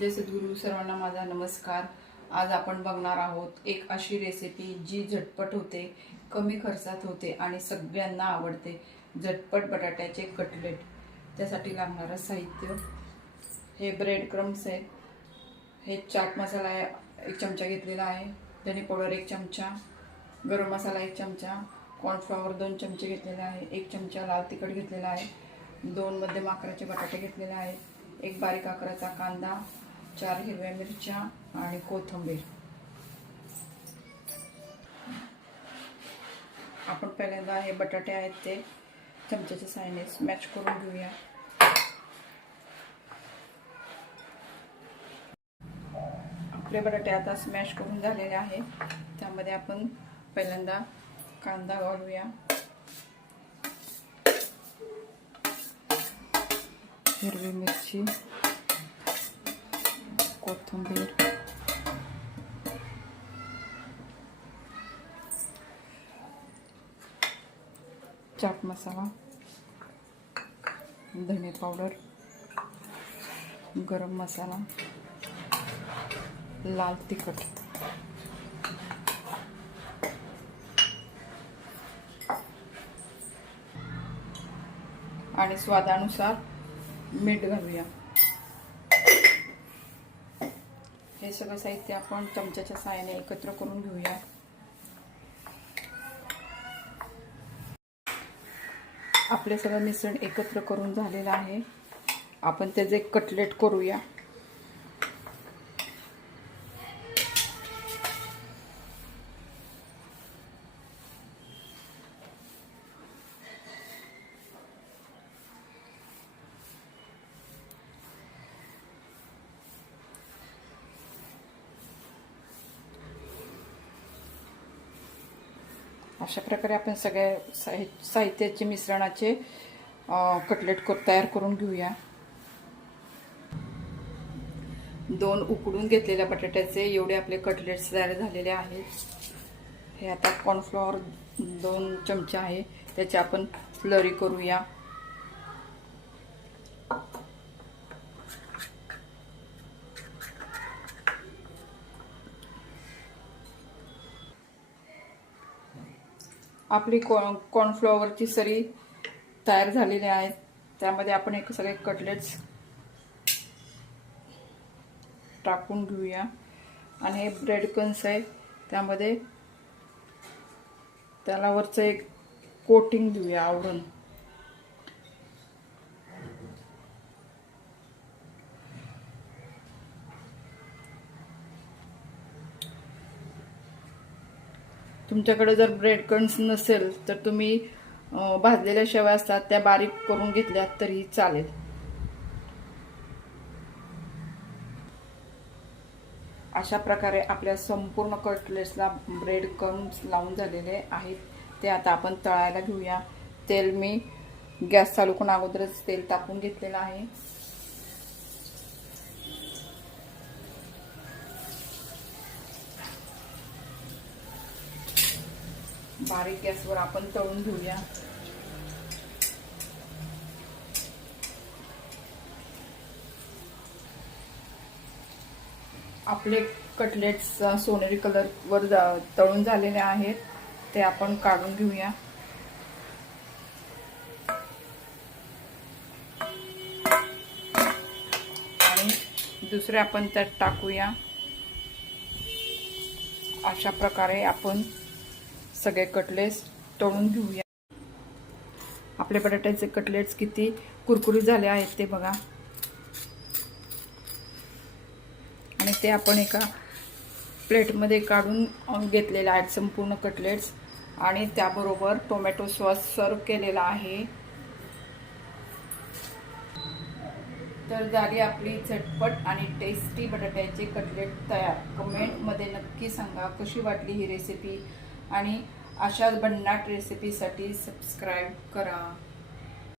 जय सद्गुरू सर्वांना माझा नमस्कार. आज आपण बघणार आहोत एक अशी रेसिपी जी झटपट होते कमी खर्चात होते आणि सगळ्यांना आवडते. झटपट बटाट्याचे कटलेट. त्यासाठी लागणारं साहित्य. हे ब्रेड क्रम्स आहे. हे चाट मसाला एक चमचा घेतलेला आहे. धने पावडर एक चमचा. गरम मसाला एक चमचा. कॉर्नफ्लॉवर दोन चमचे घेतलेले आहे. एक चमचा लाल तिखट घेतलेला आहे. दोन मध्यम आकाराचे बटाटे घेतलेले आहेत एक बारीक आकाराचा कांदा. चार हिरव्या मिरच्या आणि कोथिंबीर. आपण पहिल्यांदा हे बटाटे आहेत ते चमच्याच्या साहाय्याने स्मॅच करून घेऊया. आपले बटाटे आता स्मॅश करून झालेले आहे त्यामध्ये आपण पहिल्यांदा कांदा घालूया. हिरवी मिरची. कोथिंबीर चाट मसाला धने पावडर गरम मसाला लाल तिखट आणि स्वादानुसार मीठ घालूया. हे सगळं साहित्य आपण चमच्याच्या साहाय्याने एकत्र करून घेऊया. आपले सगळं मिश्रण एकत्र करून झालेलं आहे. आपण त्याचे कटलेट करूया. अशा प्रकारे आपण सगळ्या साहि साहित्याचे मिश्रणाचे कटलेट कर तयार करून घेऊया. दोन उकडून घेतलेल्या बटाट्याचे एवढे आपले कटलेट्स तयार झालेले आहेत. हे आता कॉर्नफ्लॉवर दोन चमचे आहे. त्याचे आपण स्लरी करूया. आपली कॉ कॉर्नफ्लॉवरची सरी तयार झालेली आहे. त्यामध्ये आपण एक सगळे कटलेट्स टाकून घेऊया. आणि हे ब्रेड कन्स आहे. त्यामध्ये त्याला वरचं एक कोटिंग देऊया आवडून तुमच्याकडे जर ब्रेड कन्स नसेल तर तुम्ही भाजलेल्या शेवया असतात त्या बारीक करून घेतल्या तरी चालेल. अशा प्रकारे आपल्या संपूर्ण कटलेट्सला ब्रेड कन्स लावून झालेले आहेत. ते आता आपण तळायला घेऊया. तेल मी गॅस चालू करून अगोदरच तेल टाकून घेतलेलं आहे. बारीक गॅसवर आपण तळून घेऊया. आपले कटलेट्स सोनेरी कलर वर तळून झालेले आहेत. ते आपण काढून घेऊया. आणि दुसरे आपण त्यात टाकूया. अशा प्रकारे आपण सगळे कटलेट्स तळून घेऊया. आपले बटाट्याचे कटलेट्स किती कुरकुरीत झाले आहेत ते बघा. आणि ते आपण एका प्लेटमध्ये काढून घेतलेले आहेत संपूर्ण कटलेट्स. आणि त्याबरोबर टोमॅटो सॉस सर्व केलेला आहे. तर झाली आपली झटपट आणि टेस्टी बटाट्याचे कटलेट तयार. कमेंटमध्ये नक्की सांगा कशी वाटली ही रेसिपी आणि अशाच भन्नाट रेसिपीसाठी सबस्क्राईब करा.